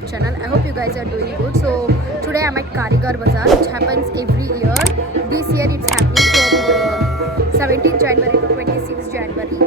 YouTube channel. I hope you guys are doing good. So today I'm at Karigar Bazaar, which happens every year. This year it's happening from 17th January to 26th January,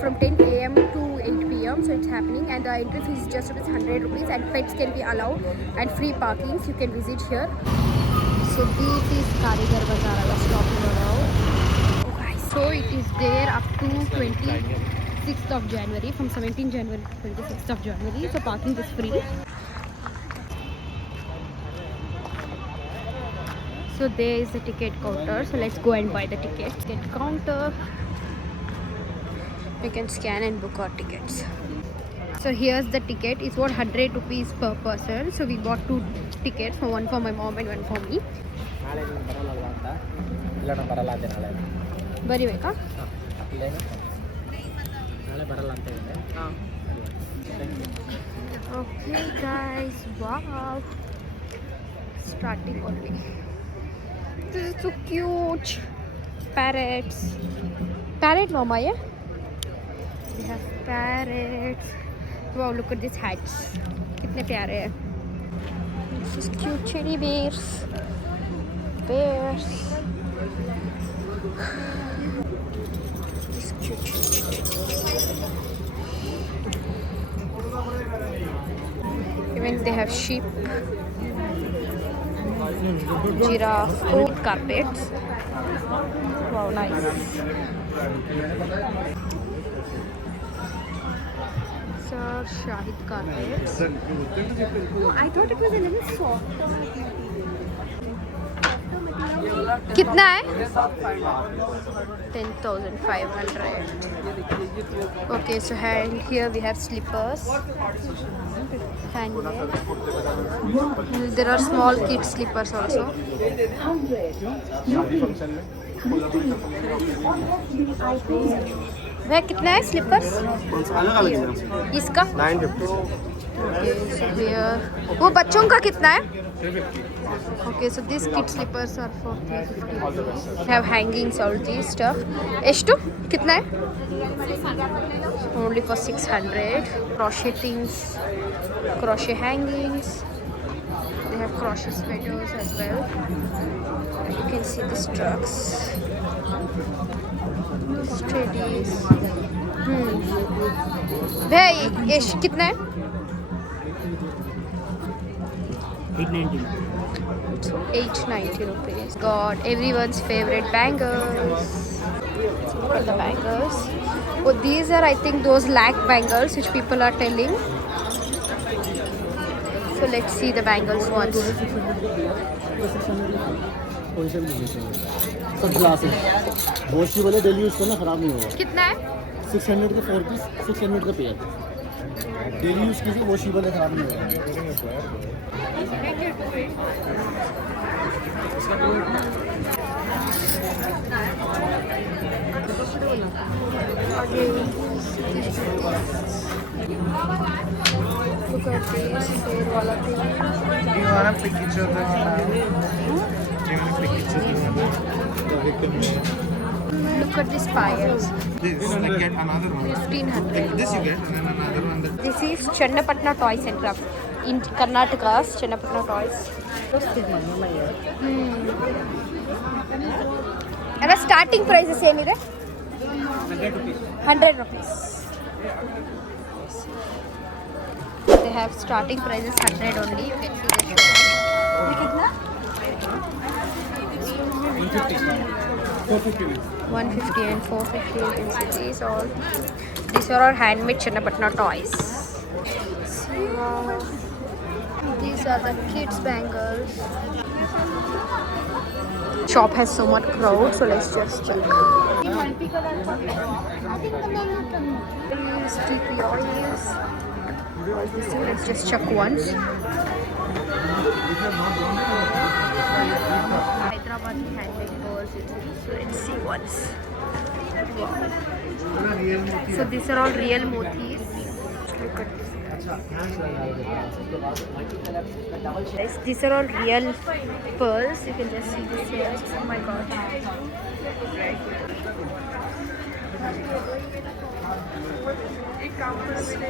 from 10 a.m. to 8 p.m. So it's happening, and the entry fee is just ₹100, and pets can be allowed, and free parkings. You can visit here. So this is Karigar Bazaar. I was talking about. Okay, so it is there up to 26th of January, from 17th January to 26th of January. So parking is free. So there is a ticket counter. So let's go and buy the ticket. Ticket counter. We can scan and book our tickets. So here's the ticket. It's what, ₹100 per person. So we bought 2 tickets, one for my mom and one for me. ಬರಿಬೇಕಾ? Okay guys, wow, starting only. This is so cute. Parrots. Parrot mama, yeah? We have parrots. Wow, look at these hats. कितने प्यारे हैं. This is cute teddy bears. Bears. This is cute. Even they have sheep, giraffe, old carpets. Wow, nice. Sir, Shahid carpets. Oh, I thought it was a little soft. कितना है? 10,500. Okay, so here we have slippers. Handbag. There are small kids slippers also. वह कितना है slippers? इसका 950. Okay, so here वो बच्चों का कितना है? Okay, so these kid slippers are for 350. Have hangings, all these stuff. ಎಷ್ಟು कितना है? Only for 600. Crochet things, crochet hangings. They have crochet sweaters as well. You can see the trucks. Teddies. भाई ये कितना है? 890 rupees. God, everyone's favorite bangles. Look at the bangles. Oh, these are, I think, those lakh bangles which people are telling. So let's see the bangles once. सब glasses washable है, daily use करना खराब नहीं होगा. कितना है? 600 के 4 piece, 600 का पेयर. डेली यूज कीजिए, वॉशेबल है, खराब नहीं होगा. Look at this hair wala thing. Do you want to pick each other now? Do you want to pick each other now? Look at these spires. This, like get another one. 1500. This you get, and then another one. This is Chennapatna Toy Center in Karnataka's Chennapatna Toys. And the starting price is same ಇದೆ? 100 rupees. They have starting prices 100 only. You can see this. 150 and 450. You can see these all. These are all handmade Chennapatna toys. Wow. These are the kids bangles. Shop has so much crowd, so let's just check. Sleepy oils. Let's just check once. Hyderabadi handmade pearls. So let's see once. Wow. So these are all real motifs. Look at this. Guys, these are all real pearls. You can just see this here. Oh my god.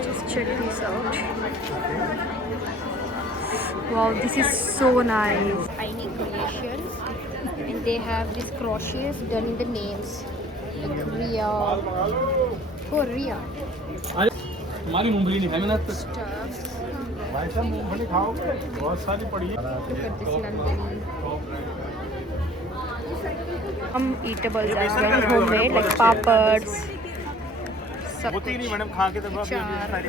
Just check this out. Wow, this is so nice. Tiny creations, and they have these crochets done in the names like Ria. Oh, Ria. तुम्हारी मूंगफली नहीं है मेहनत Stuffs. भाई साहब मूंगफली खाओगे बहुत सारी पड़ी है Look at this Nandini. Some eatables as well, homemade like papads. सब होती नहीं कुछ. मैडम खा के तो बहुत Achar. सारी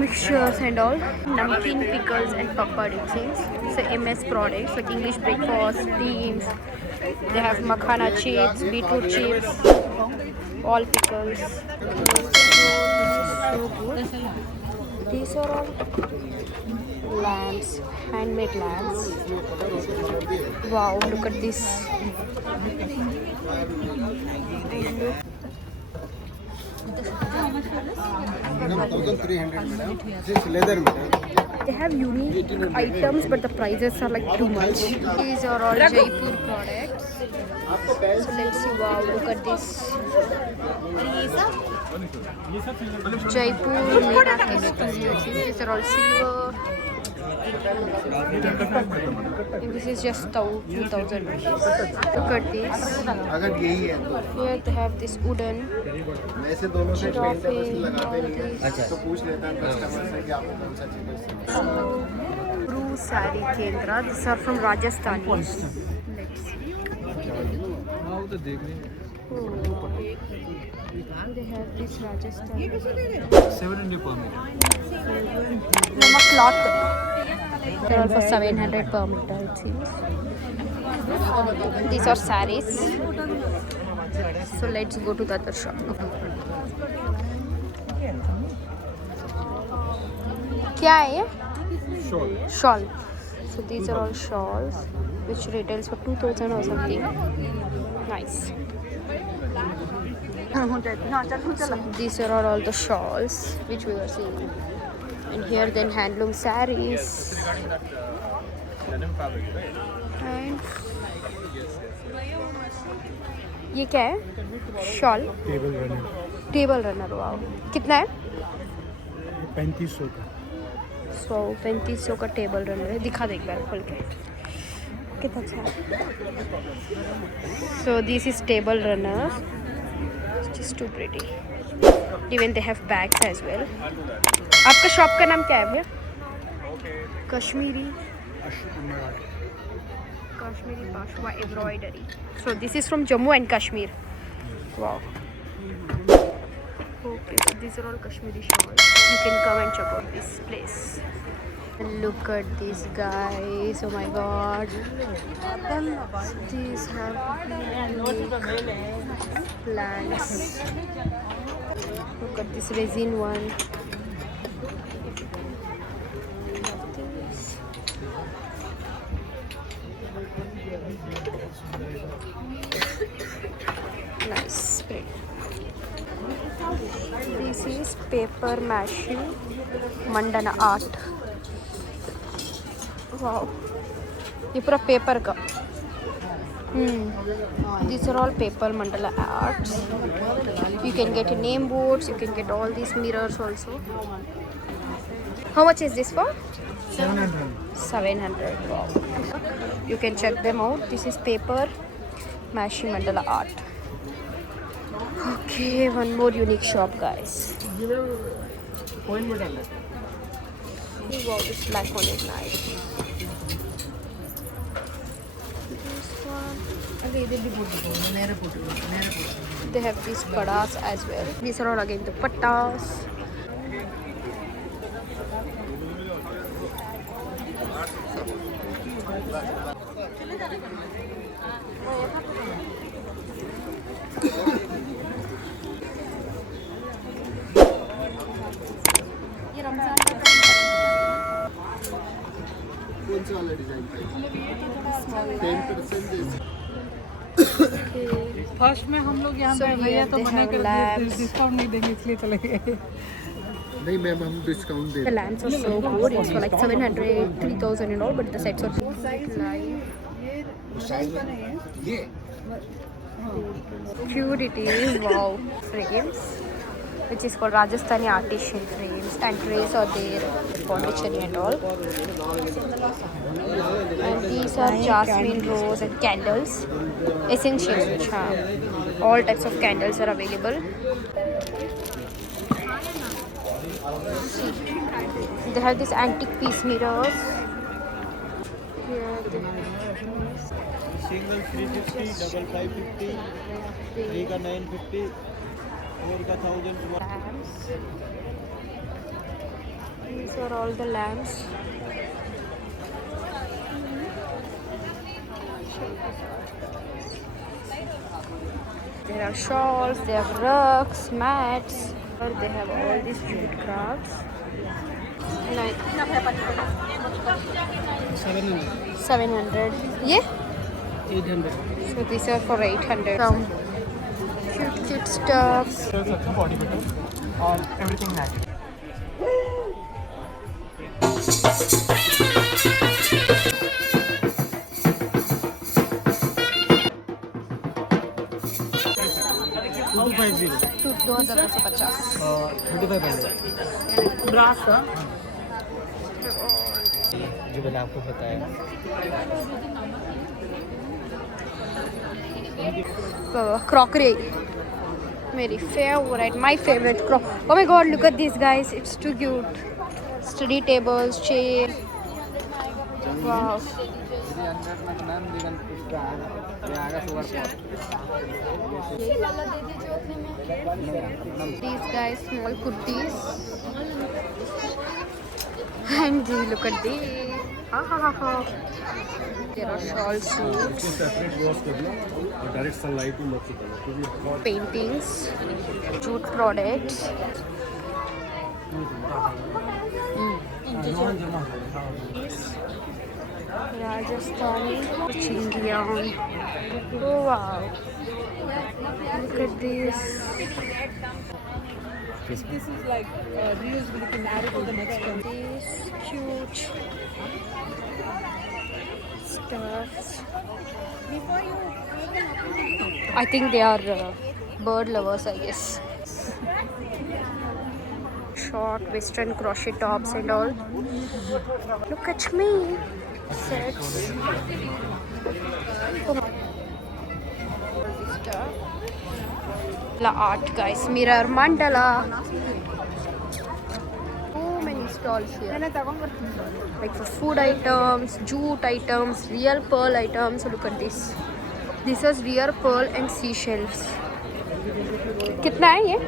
Mixtures and all. Namkeen pickles and papad it seems. So MS products like English breakfast, beans. They have makhana chips, beetroot chips, all pickles. So good. These are all lamps, handmade lamps. Wow, look at this. They have unique items, but the prices are like too much. These are all Jaipur products. So let's see. Wow, look at this. Jaipur Mega Studio. These are all silver. And this is just 2,000 rupees. Look at this. अगर यही है तो Here they have this wooden वैसे दोनों से giraffe. लगाते नहीं All है तो पूछ लेता है कस्टमर से कि आपको कौन सा चाहिए Bru Sari Kendra. These are from Rajasthan. Let's see. Oh. They have this Rajasthan. 700 per meter Nama cloth. They're all for 700 per meter, it seems. These are saris. So let's go to the other shop. क्या है ये? Shawl. So these are all shawls, which retails for 2,000 or something. Nice. So these are all the shawls which we were seeing. And here then handloom saris. And ये क्या है? Shawl. Table runner Table runner. Wow. कितना है? 3500 का 3500 का table runner है. दिखा दे एक बार खोल के. कितना अच्छा है. So this is table runner. It's just too pretty. Even they have bags as well. आपका शॉप का नाम क्या है भैया? Kashmiri Pashwa embroidery. So this is from Jammu and Kashmir. Wow. Okay, so these are all Kashmiri shawls. You can come and check out this place. And look at these guys. Oh my god. These have plants. Look at this resin one. Nice print. This is paper mache mandana art. Wow, ये पूरा paper का. These are all paper mandala arts. You can get name boards. You can get all these mirrors also. How much is this for? 700. Wow. You can check them out. This is paper mache mandala art. Okay, one more unique shop, guys. Wow, this black one is nice. This one. They have these padas as well. These are all again the pattas. कौन सा वाला design चाहिए 10% first में हम लोग यहाँ So पे भैया here तो they मना have कर lamps. डिस्काउंट नहीं देंगे इसलिए चले गए नहीं मैम हम discount they The lamps are so good. It's for like 700, 3,000 and all, but the sets are live. ये Cute it is. Wow. Frames, which is called Rajasthani artisan frames, and trays are there, Pondicherry and all. And these are jasmine rose and candles, essentials which have all types of candles are available. See, they have this antique piece mirrors. Here they single 350, double 550, 3 का 950, 4 का 1000. lamps. These are all the lamps. There are shawls, there are rugs, mats. They have all these jute crafts. 700. Yeah? 800. So these are for 800. Some cute stuff. body butter, all everything natural. तो 2250. 3500. Brass जो मैंने आपको बताया. crockery. Very favorite, my favorite crock. Oh my god, look at this guys, it's too cute. Study tables, chair. Wow. These guys, small kurtis. And look at this. Ha ha ha ha. There are shawl suits, separate wash कर लो और direct sunlight में मत करो क्योंकि paintings, jute products. Rajasthani chingiyan. Oh wow! Look at this. This is like reusable. You can add it to the next one. This cute stuff. I think they are bird lovers, I guess. Short western crochet tops and all. Look at me. Sets. La art, guys. Mirror mandala. So many stalls here. Like for food items, jute items, real pearl items. Look at this. This is real pearl and seashells. कितना है ये?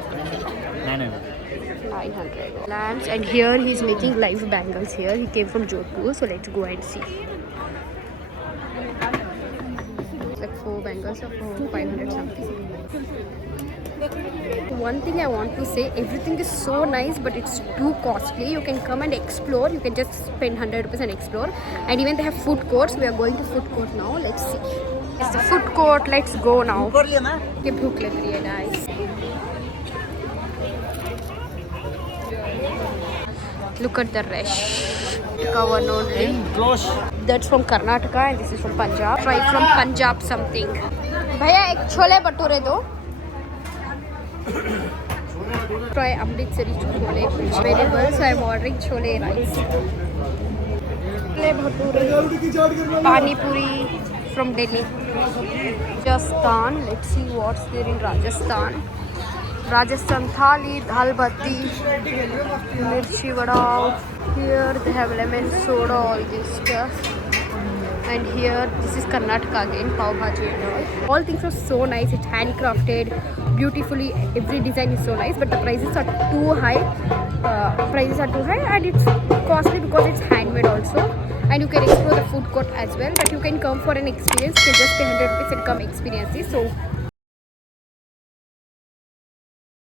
900. Lamps, and here he's making live bangles here. He came from Jodhpur, so let's go and see. It's like 4 bangles of 500 something. One thing I want to say, everything is so nice, but it's too costly. You can come and explore. You can just spend 100 rupees and explore. And even they have food courts. We are going to food court now. Let's see. It's the food court. Let's go now. ये भूख लग रही है guys. Look at the rush. One only. That's from Karnataka and this is from Punjab. Try from Punjab something. भैया एक छोले भटूरे दो. Try Amritsari chole available, so I'm ordering chole rice. Chole bhature, pani puri from Delhi. Rajasthan. Let's see what's there in Rajasthan. Rajasthan thali, dal batti, mirchi vada. Here they have lemon soda, all this stuff. And here, this is Karnataka again, pav bhaji and all. All things are so nice. It's handcrafted, beautifully. Every design is so nice, but the prices are too high. And it's costly because it's handmade also. And you can explore the food court as well. But you can come for an experience. You can just pay 100 rupees and come experience this. So